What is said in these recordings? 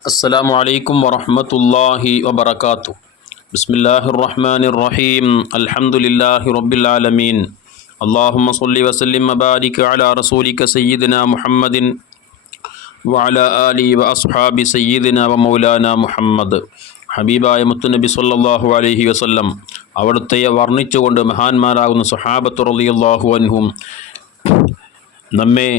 السلام عليكم ورحمة الله وبركاته بسم الله الرحمن الرحيم الحمد لله رب العالمين اللهم صل وسلم وبارك على رسولك سيدنا محمد وعلى آله وأصحاب سيدنا ومولانا محمد ഹബീബായ മുത്തുനബി സല്ലല്ലാഹു അലൈഹി വസല്ലം അവിടുത്തെ വർണ്ണിച്ചുകൊണ്ട് മഹാന്മാരാകുന്ന സുഹാബത്ത് റളിയല്ലാഹു അൻഹും നമ്മെ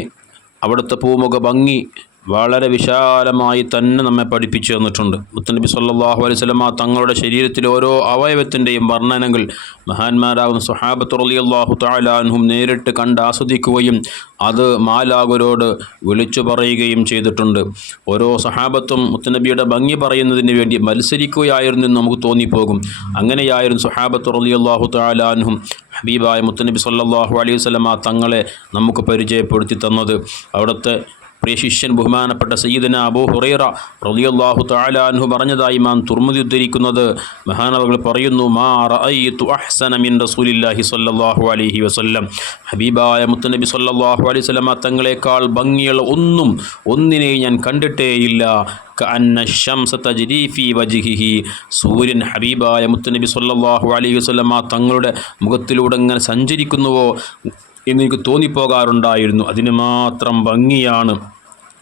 അവിടുത്തെ പൂമുഖ ഭംഗി വളരെ വിശാലമായി തന്നെ നമ്മെ പഠിപ്പിച്ചു തന്നിട്ടുണ്ട്. മുത്തനബി സല്ലാഹു അലൈഹി വസല്ലമ തങ്ങളുടെ ശരീരത്തിലെ ഓരോ അവയവത്തിന്റെയും വർണനകൾ മഹാന്മാരാകുന്ന സുഹാബത്ത് റളിയല്ലാഹു തആല അൻഹും നേരിട്ട് കണ്ട് ആസ്വദിക്കുകയും അത് മാലാകുരോട് വിളിച്ചു പറയുകയും ചെയ്തിട്ടുണ്ട്. ഓരോ സഹാബത്തും മുത്തനബിയുടെ ഭംഗി പറയുന്നതിന് വേണ്ടി മത്സരിക്കുകയായിരുന്നു എന്ന് നമുക്ക് തോന്നിപ്പോകും. അങ്ങനെയായിരുന്നു സുഹാബത്ത് റളിയല്ലാഹു തആല അൻഹും ഹബീബായ മുത്തനബി സല്ലാഹു അലൈഹി വസല്ലമ തങ്ങളെ നമുക്ക് പരിചയപ്പെടുത്തി തന്നത്. അവിടുത്തെ പ്രിയ ശിഷ്യൻ ബഹുമാനപ്പെട്ട സയ്യിദന അബൂ ഹുറൈറ റളിയല്ലാഹു തആല അൻഹു പറഞ്ഞതായി മാം തുർമുദി ഉദ്ധരിക്കുന്നത്. മഹാനവകൾ പറയുന്നു മാ റഅയ്തു അഹ്സന മിൻ റസൂലില്ലാഹി സ്വല്ലല്ലാഹു അലൈഹി വസല്ലം. ഹബീബായ മുത്തനബി സ്വല്ലല്ലാഹു അലൈഹി വസല്ലമ തങ്ങളെക്കാൾ ഭംഗിയുള്ള ഒന്നും ഒന്നിനെയും ഞാൻ കണ്ടിട്ടേയില്ല സൂര്യൻ ഹബീബായ മുത്തനബി സ്വല്ലല്ലാഹു അലൈഹി വസല്ലമ തങ്ങളുടെ മുഖത്തിലൂടെ ഇങ്ങനെ സഞ്ചരിക്കുന്നുവോ എന്നെനിക്ക് തോന്നിപ്പോകാറുണ്ടായിരുന്നു. അതിന് മാത്രം ഭംഗിയാണ്.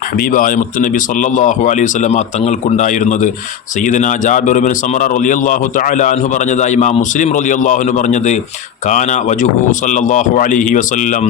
ഹബീബായ മുത്തുനബി സല്ലാഹു അലൈഹി വസല്ലമ തങ്ങൾക്കുണ്ടായിരുന്നത്. സയ്യിദന ജാബിറുബിൻ സമറ റളിയല്ലാഹു തആല അൻഹു പറഞ്ഞതായി മാ മുസ്ലിം റളിയല്ലാഹു അൻഹു പറഞ്ഞത്. കാന വജുഹു സല്ലാഹു അലൈഹി വസ്ല്ലം.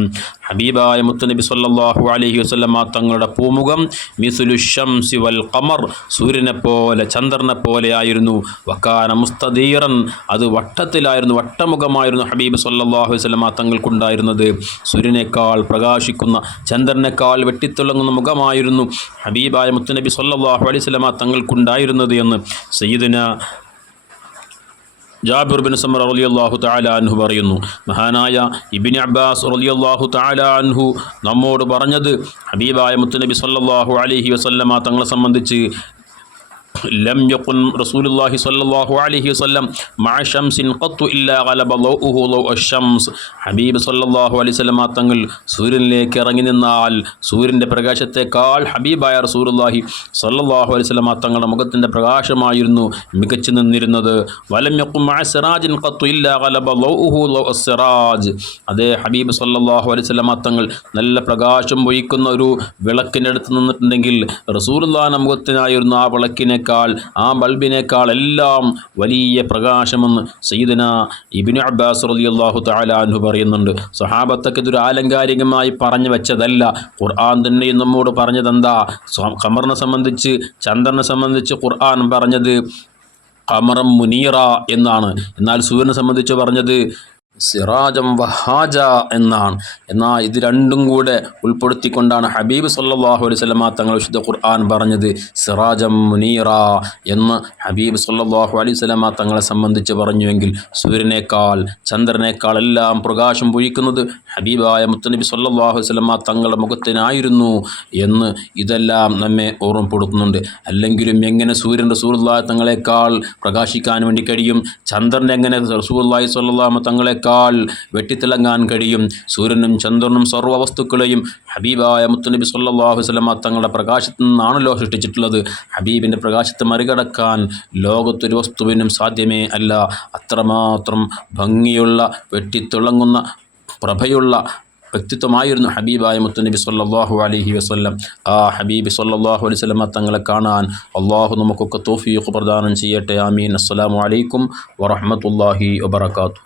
ഹബീബായ മുത്തുനബി സല്ലാഹു അലൈഹി വസല്ലമ തങ്ങളുടെ പൂമുഖം മിസുലു ഷംസി വൽ ഖമർ സൂര്യനെ പോലെ ചന്ദ്രനെ പോലെയായിരുന്നു വക്കാന മുസ്തദീറൻ അത് വട്ടത്തിലായിരുന്നു വട്ടമുഖമായിരുന്നു ഹബീബ് സല്ലാഹു വസ്ലമ തങ്ങൾക്കുണ്ടായിരുന്നത്. സൂര്യനേക്കാൾ പ്രകാശിക്കുന്ന ചന്ദ്രനേക്കാൾ വെട്ടിത്തിളങ്ങുന്ന മുഖമായി ആയിരുന്നു ഹബീബായ മുത്തുനബി സല്ലാഹു അലൈഹി തങ്ങൾക്കുണ്ടായിരുന്നത് എന്ന് സയ്യിദിന ജാബിർ ബിൻ സമർ റളിയല്ലാഹു തആല അൻഹു പറയുന്നു. മഹാനായ ഇബ്നു അബ്ബാസ് റളിയല്ലാഹു തആല അൻഹു നമ്മോട് പറഞ്ഞത് ഹബീബായ മുത്തുനബി സല്ലാഹു അലഹി വസല്ലമ തങ്ങളെ സംബന്ധിച്ച് ലം യക്കുൻ റസൂലുല്ലാഹി സല്ലല്ലാഹു അലൈഹി വസല്ലം മാ ഷംസിൻ ഖത്തു ഇല്ലാ ഗലബ ലൗഉഹു ലൗ അഷ്ഷംസ് ഹബീബ് സല്ലല്ലാഹു അലൈഹി വസല്ലം തങ്ങൾ സൂര്യനിലേക്ക് ഇറങ്ങി നിന്നാൽ സൂര്യന്റെ പ്രകാശത്തെക്കാൾ ഹബീബായ റസൂലുല്ലാഹി സല്ലല്ലാഹു അലൈഹി വസല്ലം തങ്ങളുടെ മുഖത്തിന്റെ പ്രകാശമായിരുന്നു മികച്ചു നിന്നിരുന്നത്. വലം യക്കും മാ സിറാജിൻ ഖത്തു ഇല്ലാ ഗലബ ലൗഉഹു ലൗ അസ്റാജ് അതേ ഹബീബ് സല്ലല്ലാഹു അലൈഹി വസല്ലം തങ്ങൾ നല്ല പ്രകാശം പൊയ്ക്കുന്ന ഒരു വിളക്കിനടുത്ത് നിന്നിട്ടുണ്ടെങ്കിൽ റസൂലുല്ലാഹിന്റെ മുഖത്തിനായിരുന്നു ആ വിളക്കിനെ വിളക്കിനേക്കാൾ ആ ബൾബിനേക്കാൾ എല്ലാം വലിയ പ്രകാശമെന്ന് സയ്യിദന ഇബ്നു അബ്ബാസ് റലി അള്ളാഹു താലാൻഹു പറയുന്നുണ്ട്. സഹാബത്തൊക്കെ ഇതൊരു ആലങ്കാരികമായി പറഞ്ഞു വെച്ചതല്ല. ഖുർആൻ തന്നെ നമ്മോട് പറഞ്ഞതെന്താ? ഖമറിനെ സംബന്ധിച്ച് ചന്ദ്രനെ സംബന്ധിച്ച് ഖുർആൻ പറഞ്ഞത് ഖമറം മുനീറ എന്നാണ്. എന്നാൽ സൂര്യനെ സംബന്ധിച്ച് പറഞ്ഞത് സിറാജം വഹാജ എന്നാണ്. എന്നാൽ ഇത് രണ്ടും കൂടെ ഉൾപ്പെടുത്തിക്കൊണ്ടാണ് ഹബീബ് സല്ലാഹു അലൈഹി വസല്ലമ തങ്ങൾ വിശുദ്ധ ഖുർആൻ പറഞ്ഞത് സിറാജം മുനീറ എന്ന് ഹബീബ് സല്ലാഹു അലൈഹി വസല്ലമ തങ്ങളെ സംബന്ധിച്ച് പറഞ്ഞുവെങ്കിൽ സൂര്യനേക്കാൾ ചന്ദ്രനേക്കാൾ എല്ലാം പ്രകാശം പൊഴിക്കുന്നത് ഹബീബായ മുത്തനബി സല്ലാഹു വസല്ലമ തങ്ങളുടെ മുഖത്തിനായിരുന്നു എന്ന് ഇതെല്ലാം നമ്മെ ഓർമ്മപ്പെടുത്തുന്നുണ്ട്. അല്ലെങ്കിലും എങ്ങനെ സൂര്യൻ റസൂലുള്ളാഹി തങ്ങളെക്കാൾ പ്രകാശിക്കാൻ വേണ്ടി കഴിയും? ചന്ദ്രൻ എങ്ങനെ റസൂലുള്ളാഹി സ്വല്ലാമ തങ്ങളെക്കാൾ ക്കാൾ വെട്ടിത്തിളങ്ങാൻ കഴിയും. സൂര്യനും ചന്ദ്രനും സർവ വസ്തുക്കളെയും ഹബീബായ മുത്തുനബി സല്ലാഹു വസ്ലമ തങ്ങളുടെ പ്രകാശത്തു നിന്നാണല്ലോ സൃഷ്ടിച്ചിട്ടുള്ളത്. ഹബീബിന്റെ പ്രകാശത്തെ മറികടക്കാൻ ലോകത്തൊരു വസ്തുവിനും സാധ്യമേ അല്ല. അത്രമാത്രം ഭംഗിയുള്ള വെട്ടിത്തിളങ്ങുന്ന പ്രഭയുള്ള വ്യക്തിത്വമായിരുന്നു ഹബീബായ മുത്തുനബി സല്ലാഹു അലഹി വസല്ലം. ആ ഹബീബ് സല്ലാഹു അലൈഹി വസല്ലമ തങ്ങളെ കാണാൻ അള്ളാഹു നമുക്കൊക്കെ തോഫീഖ് പ്രദാനം ചെയ്യട്ടെ. ആമീൻ. അസ്സലാമു അലൈക്കും വറഹ്മത്തുള്ളാഹി വബറകാതുഹു.